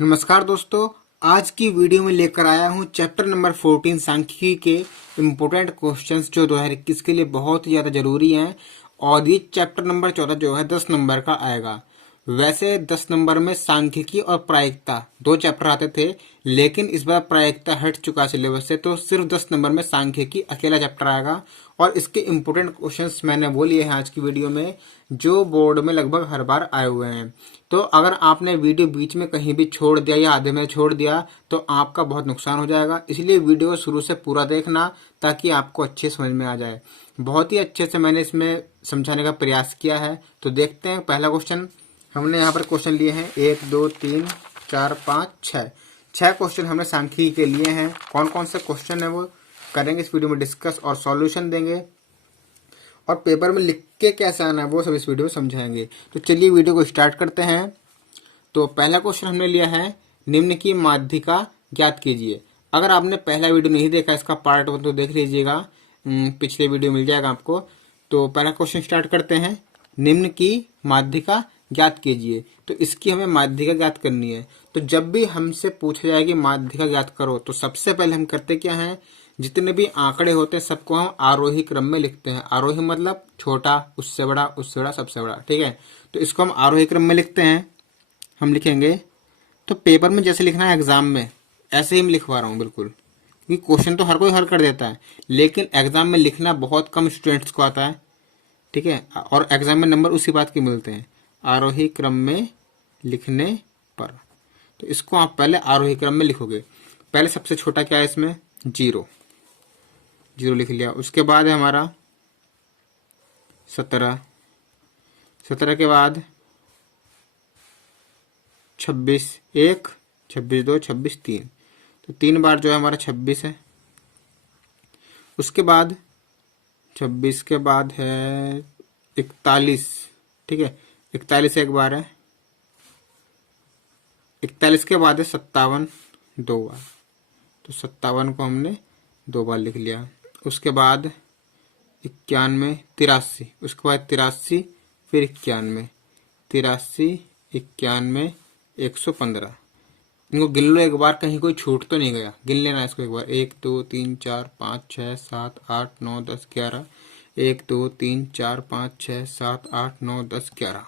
नमस्कार दोस्तों। आज की वीडियो में लेकर आया हूं चैप्टर नंबर 14 सांख्यिकी के इम्पोर्टेंट क्वेश्चंस जो 2021 के लिए बहुत ही ज़्यादा जरूरी हैं। और ये चैप्टर नंबर 14 जो है 10 नंबर का आएगा। वैसे 10 नंबर में सांख्यिकी और प्रायिकता दो चैप्टर आते थे, लेकिन इस बार प्रायिकता हट चुका सिलेबस से, तो सिर्फ 10 नंबर में सांख्यिकी अकेला चैप्टर आएगा। और इसके इम्पोर्टेंट क्वेश्चंस मैंने वो लिए हैं आज की वीडियो में, जो बोर्ड में लगभग हर बार आए हुए हैं। तो अगर आपने वीडियो बीच में कहीं भी छोड़ दिया या आधे में छोड़ दिया तो आपका बहुत नुकसान हो जाएगा। इसलिए वीडियो शुरू से पूरा देखना ताकि आपको अच्छे समझ में आ जाए। बहुत ही अच्छे से मैंने इसमें समझाने का प्रयास किया है। तो देखते हैं पहला क्वेश्चन। हमने यहाँ पर क्वेश्चन लिए हैं 1 2 3 4 5 6 छह क्वेश्चन हमने सांख्यिकी के लिए हैं। कौन कौन से क्वेश्चन है वो करेंगे इस वीडियो में डिस्कस, और सॉल्यूशन देंगे, और पेपर में लिख के कैसे आना है वो सब इस वीडियो में समझाएंगे। तो चलिए वीडियो को स्टार्ट करते हैं। तो पहला क्वेश्चन हमने लिया है, निम्न की माध्यिका ज्ञात कीजिए। अगर आपने पहला वीडियो नहीं देखा, इसका पार्ट 1 तो देख लीजिएगा, पिछले वीडियो मिल जाएगा आपको। तो पहला क्वेश्चन स्टार्ट करते हैं। निम्न की माध्यिका ज्ञात कीजिए। तो इसकी हमें माध्यिका ज्ञात करनी है। तो जब भी हमसे पूछा जाए कि माध्यिका ज्ञात करो, तो सबसे पहले हम करते क्या हैं, जितने भी आंकड़े होते हैं सबको हम आरोही क्रम में लिखते हैं। आरोही मतलब छोटा, उससे बड़ा, सबसे बड़ा। ठीक है, तो इसको हम आरोही क्रम में लिखते हैं। हम लिखेंगे तो पेपर में जैसे लिखना है एग्जाम में, ऐसे ही मैं लिखवा रहा हूँ बिल्कुल, क्योंकि क्वेश्चन तो हर कोई हल कर देता है, लेकिन एग्जाम में लिखना बहुत कम स्टूडेंट्स को आता है। ठीक है, और एग्जाम में नंबर उसी बात के मिलते हैं, आरोही क्रम में लिखने पर। तो इसको आप पहले आरोही क्रम में लिखोगे। पहले सबसे छोटा क्या है इसमें, 0 लिख लिया। उसके बाद है हमारा 17 के बाद 26 1, 26 2, 26 3, तो 3 बार जो है हमारा 26 है। उसके बाद 26 के बाद है 41। ठीक है, 41 एक बार है। 41 के बाद है 57 2 बार, तो 57 को हमने 2 बार लिख लिया। उसके बाद 91 83, उसके बाद 83, फिर 91 83 91 115। इनको गिन लो एक बार, कहीं कोई छूट तो नहीं गया। गिन लेना इसको एक बार, 1 2 3 4 5 6 7 8 9 10 11, 1 2 3 4 5 6 7 8 9 10 11।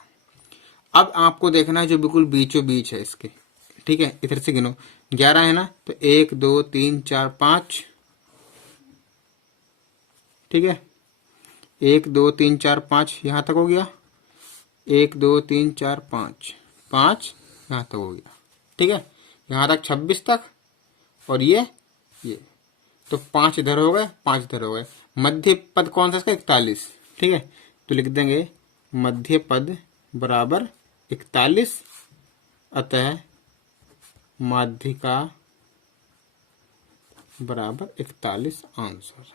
अब आपको देखना है जो बिल्कुल बीचों बीच है इसके। ठीक है, इधर से गिनो, 11 है ना, तो 1 2 3 4 5। ठीक है, 1 2 3 4 5 यहाँ तक हो गया। 1 2 3 4 5 5 यहाँ तक हो गया। ठीक है, यहाँ तक 26 तक, और ये तो 5 इधर हो गए, 5 इधर हो गए। मध्य पद कौन सा इसका, 41। ठीक है, तो लिख देंगे मध्य पद बराबर 41, अतः माध्यिका बराबर 41 आंसर।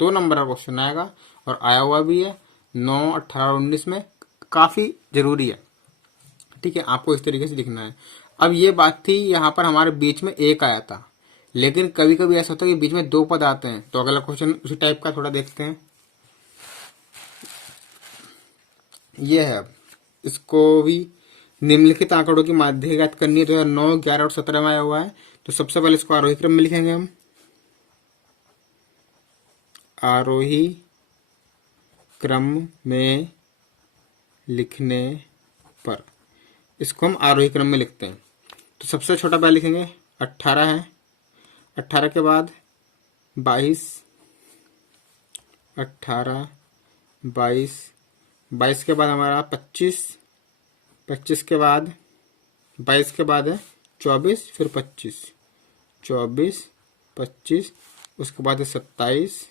2 नंबर का क्वेश्चन आएगा और आया हुआ भी है 9 18 और 19 में, काफी जरूरी है। ठीक है, आपको इस तरीके से लिखना है। अब ये बात थी, यहाँ पर हमारे बीच में 1 आया था, लेकिन कभी कभी ऐसा होता है कि बीच में 2 पद आते हैं। तो अगला क्वेश्चन उसी टाइप का थोड़ा देखते हैं। ये है, अब इसको भी निम्नलिखित आंकड़ों की माध्यिका ज्ञात करनी है। 2009 11 और 17 में आया हुआ है। तो सबसे पहले इसको आरोही क्रम में लिखेंगे हम, आरोही क्रम में लिखने पर इसको हम आरोही क्रम में लिखते हैं। तो सबसे छोटा पहले लिखेंगे 18 है। 18 के बाद 22, 18 22, 22 के बाद हमारा 25, 25 के बाद 22 के बाद है 24, फिर 25, 24 25, उसके बाद है 27,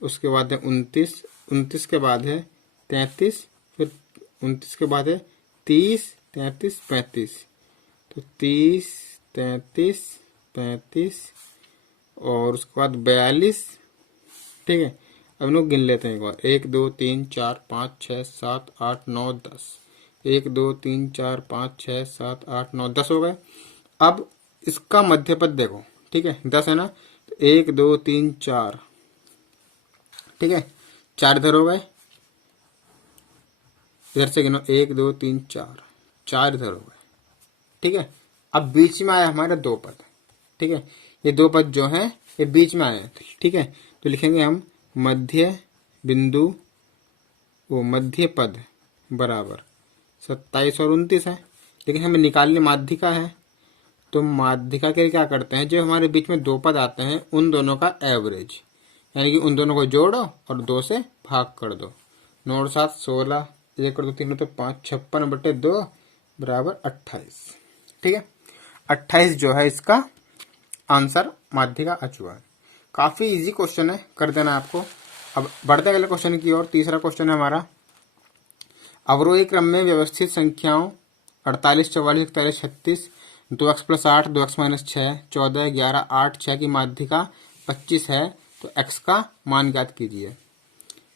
उसके बाद है 29, 29 के बाद है 33, फिर 29 के बाद है 30 33 35, तो 30 33 35 और उसके बाद 42। ठीक है, अब लोग गिन लेते हैं एक बार, 1 2 3 4 5 6 7 8 9 10, 1 2 3 4 5 6 7 8 9 10 हो गए। अब इसका मध्य पद देखो। ठीक है, 10 है ना, तो 1 2 3 4। ठीक है, 4 इधर हो गए, इधर से गिनो 1 2 3 4, 4 इधर हो गए। ठीक है। अब बीच में आया हमारे दो पद, ठीक है, ये दो पद जो हैं ये बीच में आए, ठीक है। तो लिखेंगे हम मध्य बिंदु वो मध्य पद बराबर 27 और 29 है, लेकिन हमें निकालनी माध्यिका है। तो माध्यिका के लिए क्या करते हैं, जो हमारे बीच में दो पद आते हैं उन दोनों का एवरेज, यानी कि उन दोनों को जोड़ो और 2 से भाग कर दो। 9 और 7 16, 1 और 2 3 तो 5, 56/2 बराबर 28, ठीक है। 28 जो है इसका आंसर माध्यिका आ चुका है। काफी इजी क्वेश्चन है, कर देना आपको। अब बढ़ते अगले क्वेश्चन की ओर। तीसरा क्वेश्चन है हमारा, अवरोही क्रम में व्यवस्थित संख्याओं 48 44 41 36 2x + 8 2x - 6 14 11 8 6 की माध्यिका 25 है, तो x का मान ज्ञात कीजिए।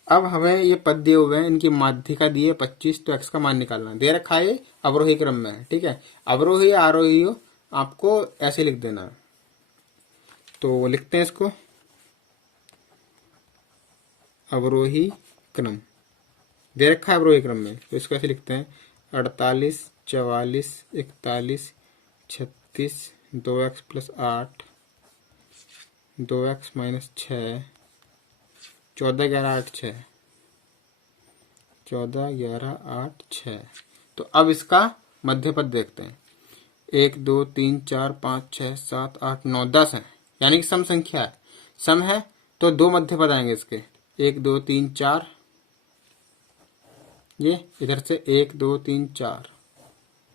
अब हमें ये पद दिए हुए हैं, इनकी माध्यिका दी है 25, तो x का मान निकालना है। दे रखा है अवरोही क्रम में है, ठीक है। अवरोही या आरोही हो आपको ऐसे लिख देना है। तो लिखते हैं इसको, अवरोही क्रम दे रखा है अवरोही क्रम में, तो इसको ऐसे लिखते हैं 48 44 41 36 2x + 8 2x - 6 14 11 8 6 14 11 8 6। तो अब इसका मध्य पद देखते हैं। 1 2 3 4 5 6 7 8 9 10 है, यानी कि सम संख्या है। सम है तो दो मध्य पद आएंगे इसके, 1 2 3 4, ये इधर से 1 2 3 4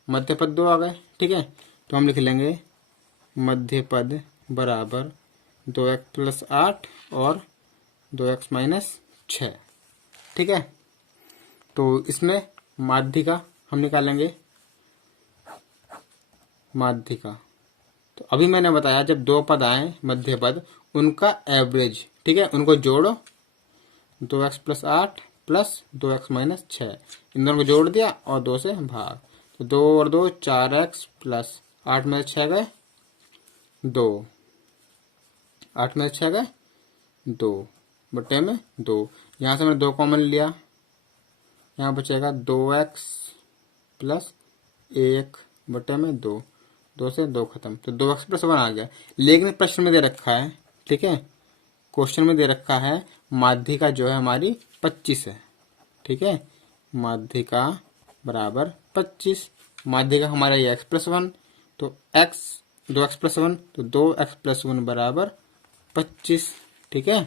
मध्य पद दो आ गए, ठीक है। तो हम लिख लेंगे मध्य पद बराबर 2x + 8 और 2x - 6, ठीक है। तो इसमें माध्यिका हम निकालेंगे, माध्यिका। तो अभी मैंने बताया जब दो पद आए मध्य पद, उनका एवरेज, ठीक है, उनको जोड़ो 2x + 8 + 2x - 6, इन दोनों को जोड़ दिया और 2 से भाग। तो 2 और 2 4x + 8 में 6 गए 2, 8 में 6 गए 2 बटे में 2। यहाँ से मैंने 2 कॉमन लिया, यहाँ बचेगा 2x + 1 बटे में 2, 2 से 2 खत्म, तो 2x + 1 आ गया। लेकिन प्रश्न में दे रखा है, ठीक है, क्वेश्चन में दे रखा है माध्यिका जो है हमारी 25 है, ठीक है। माध्यिका बराबर 25, माध्यिका हमारा ये x + 1, तो x 2x + 1, तो 2x + 1 बराबर 25, ठीक है।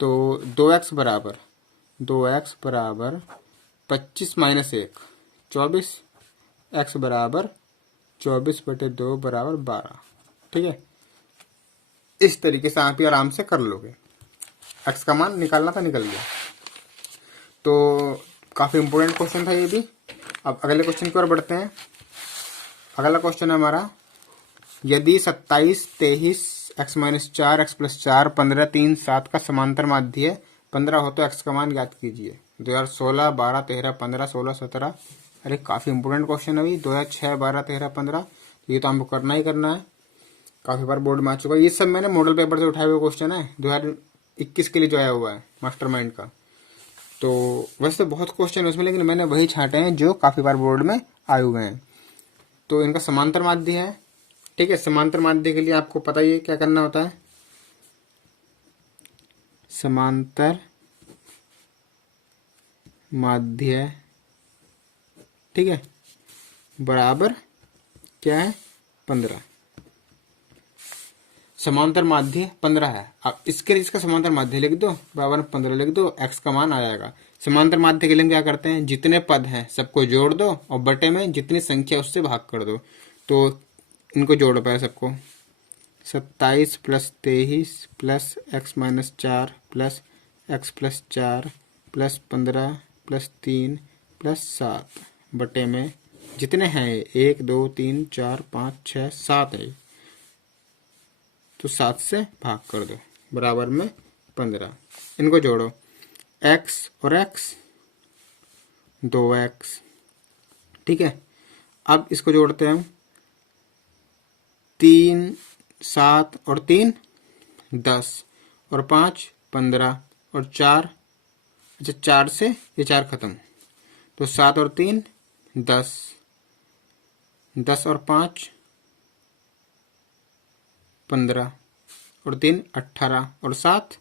तो 2x बराबर 25 - 1 24, x बराबर 24/2 बराबर 12, ठीक है। इस तरीके से आप ही आराम से कर लोगे। x का मान निकालना था, निकल गया। तो काफी इंपोर्टेंट क्वेश्चन था ये भी। अब अगले क्वेश्चन की ओर बढ़ते हैं। अगला क्वेश्चन है हमारा, यदि 27 23 x - 4 x + 4 15 3 7 का समांतर माध्य 15 हो तो x का मान ज्ञात कीजिए। 2016 12 13 15 16 17, अरे काफी इंपोर्टेंट क्वेश्चन है भाई। 2006 12 13 15, ये तो हमको करना ही करना है, काफी बार बोर्ड में आ चुका है। ये सब मैंने मॉडल पेपर से उठाए हुए क्वेश्चन है 2021 के लिए जो आया हुआ है मास्टरमाइंड का। तो वैसे तो बहुत क्वेश्चन है उसमें, लेकिन मैंने वही छांटे हैं जो काफी बार बोर्ड में आए हुए हैं। तो इनका समांतर माध्य है, ठीक है। समांतर माध्य के लिए आपको पता ही है क्या करना होता है। समांतर माध्य, ठीक है, बराबर क्या है 15। समांतर माध्य 15 है। अब इसके लिए इसका समांतर माध्य लिख दो, बराबर 15 लिख दो, x का मान आ जाएगा। समांतर माध्य के लिए हम क्या करते हैं, जितने पद हैं सबको जोड़ दो और बटे में जितनी संख्या उससे भाग कर दो। तो इनको जोड़ पाए सबको, 27 + 23 + x - 4 + x + 4 + 15 + 3 + 7 बटे में जितने हैं 1 2 3 4 5 6 7 है, तो 7 से भाग कर दो, बराबर में 15। इनको जोड़ो, x और x 2x, ठीक है। अब इसको जोड़ते हैं हम, 3 7 और 3 10 और 5 15 और 4, अच्छा 4 से ये 4 खत्म, तो 7 और 3 10 10 और 5 15 और 3 18 और 7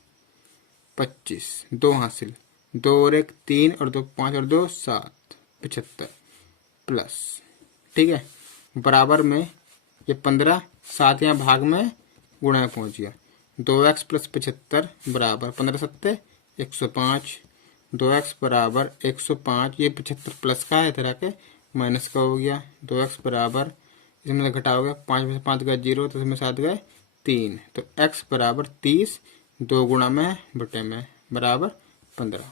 25, 2 हासिल, 2 और 1 3 और 2 5 और 2 7, 75 प्लस, ठीक है, बराबर में ये 15 7 यहाँ भाग में गुणा में पहुँच गया। 2x प्लस 75 बराबर 15 सत्ते 105, 2x बराबर 105, ये 75 प्लस का है तरह के माइनस का हो गया। 2x बराबर इसमें घटा हो गया, 5 में से 5 गए 0, तो इसमें 7 गए 3, तो x बराबर 30, 2 गुणा में बटे में बराबर 15,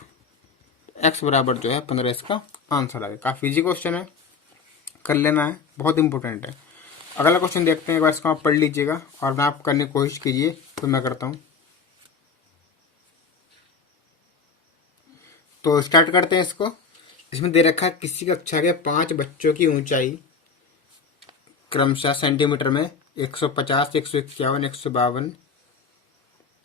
x बराबर जो है 15 इसका आंसर आ गया। काफ़ी इजी क्वेश्चन है, कर लेना है, बहुत इंपॉर्टेंट है। अगला क्वेश्चन देखते हैं, एक बार इसको आप पढ़ लीजिएगा और मैं आप करने की कोशिश कीजिए, तो मैं करता हूँ। तो स्टार्ट करते हैं इसको। इसमें दे रखा है किसी कक्षा के 5 बच्चों की ऊंचाई क्रमशः सेंटीमीटर में 150, 151, 152,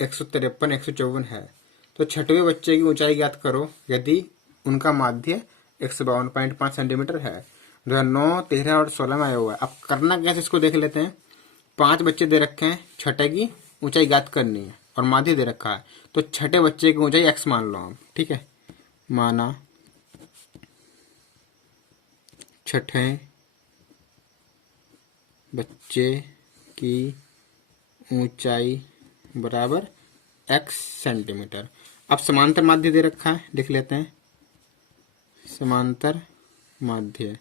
153, 154 है। तो छठवें बच्चे की ऊंचाई ज्ञात करो यदि उनका माध्य 152.5 सेंटीमीटर है। 2009, 13 और 16 में आया हुआ है। अब करना कैसे इसको देख लेते हैं। 5 बच्चे दे रखे हैं, छठे की ऊंचाई ज्ञात करनी है और माध्य दे रखा है। तो छठे बच्चे की ऊंचाई x मान लो आप, ठीक है। माना छठे बच्चे की ऊंचाई बराबर x सेंटीमीटर। अब समांतर माध्य दे रखा है, देख लेते हैं। समांतर माध्य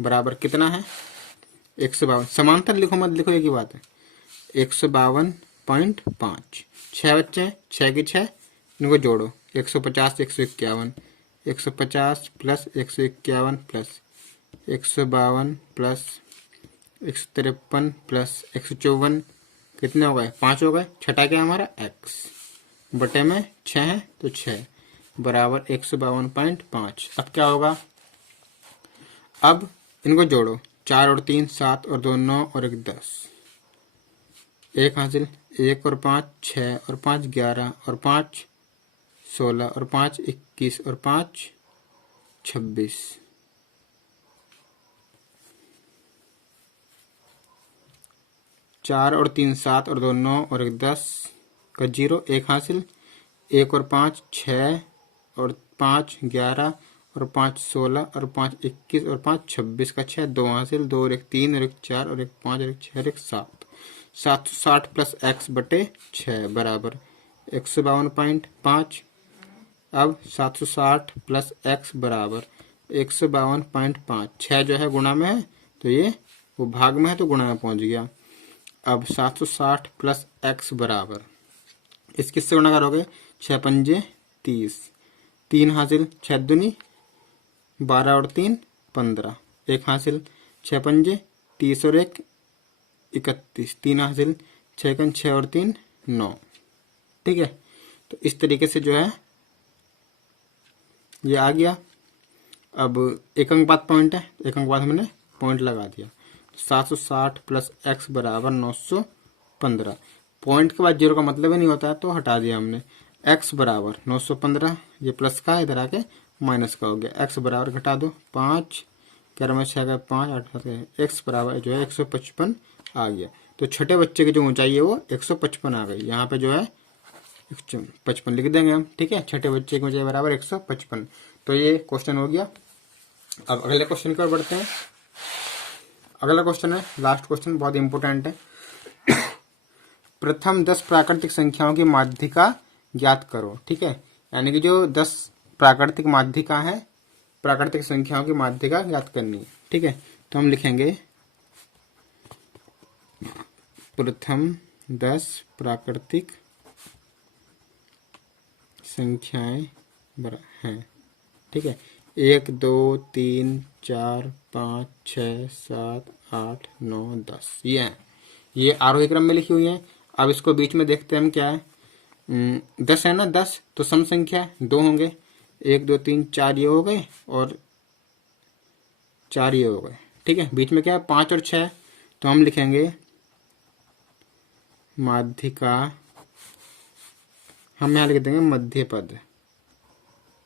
बराबर कितना है 152। समांतर लिखो मत लिखो, एक ही बात है। 152.5, 6 बच्चे हैं, 6 की 6, इनको जोड़ो। 150, 151, 150 प्लस 151 प्लस 152 प्लस 153 प्लस 154, कितने हो गए 5 हो गए। छठा क्या हमारा x बटे में 6 है, तो 6 बराबर 152.5। अब क्या होगा, अब इनको जोड़ो। 4 और 3 7 और 2 9 और 1 10, 1 हासिल, 1 और 5 6 और 5 11 और 5 16 और 5 21 और 5 26, 4 और 3 7 और 2 9 और 1 10 का 0, 1 हासिल, 1 और 5 6 और 5 11 और 5 16 और 5 21 और 5 26 का 6, 2 हासिल, 2 और 1 3 और 1 4 और 1 5 और 1 6 और 1 7, 760 प्लस x बटे 6 बराबर 152.5। अब 760 प्लस x बराबर 152.5। 6 जो है गुणा में है, तो ये वो भाग में है, तो गुणा में पहुंच गया। अब 760 प्लस x बराबर, इस किससे गुणा करोगे, 6 पंजे 30, 3 हासिल, 6 दूनी 12 और 3 15, 1 हासिल, 6 पंजे 30 और 1 31, 3 हासिल, 6 कन 6 और 3 9, ठीक है। तो इस तरीके से जो है ये आ गया। अब एक अंक बाद पॉइंट है, एक अंक बाद हमने पॉइंट लगा दिया। 760 प्लस x बराबर 915। पॉइंट के बाद जीरो का मतलब ही नहीं होता है, तो हटा दिया हमने। x बराबर 915, ये प्लस का इधर आके माइनस का हो गया। x बराबर घटा दो 5, 11 में 6 का 5 8, x बराबर जो है 155 आ गया। तो छोटे बच्चे की जो ऊंचाई है वो 155 आ गई। यहाँ पे जो है 155 लिख देंगे हम, ठीक है। छोटे बच्चे की ऊंचाई बराबर 155। तो ये क्वेश्चन हो गया। अब अगले क्वेश्चन की ओर बढ़ते हैं। अगला क्वेश्चन है लास्ट क्वेश्चन, बहुत इंपॉर्टेंट है। प्रथम 10 प्राकृतिक संख्याओं की माध्यिका ज्ञात करो, ठीक है। यानी कि जो 10 प्राकृतिक माध्यिका है, प्राकृतिक संख्याओं की माध्यिका ज्ञात करनी है, ठीक है। तो हम लिखेंगे प्रथम 10 प्राकृतिक संख्याएं हैं, ठीक है। 1 2 3 4 5 6 7 8 9 10 ये है, ये आरोही क्रम में लिखी हुई है। अब इसको बीच में देखते हैं हम क्या है। 10 है ना, 10 तो सम संख्या 2 होंगे। 1 2 3 4 ये हो गए और 4 ये हो गए, ठीक है। बीच में क्या है 5 और 6, तो हम लिखेंगे माध्यिका, हम यहाँ लिख देंगे मध्यपद।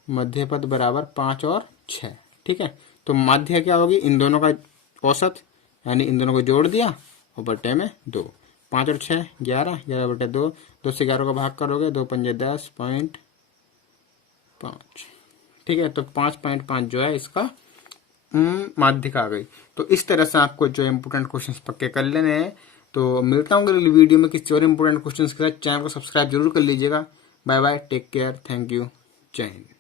मध्यपद बराबर 5 और 6, ठीक है। तो माध्य क्या होगी, इन दोनों का औसत यानी इन दोनों को जोड़ दिया और बटे में 2, 5 और 6 11, 11 बटे 2, 2 से 11 को भाग करोगे 2 पंजे 10.5, ठीक है। तो 5.5 जो है इसका माध्यिक आ गई। तो इस तरह से आपको जो इम्पोर्टेंट क्वेश्चंस पक्के कर लेने हैं। तो मिलता हूँ अगली वीडियो में किसी और इम्पोर्टेंट क्वेश्चंस के साथ। चैनल को सब्सक्राइब जरूर कर लीजिएगा। Bye bye, take care, thank you, जय हिंद।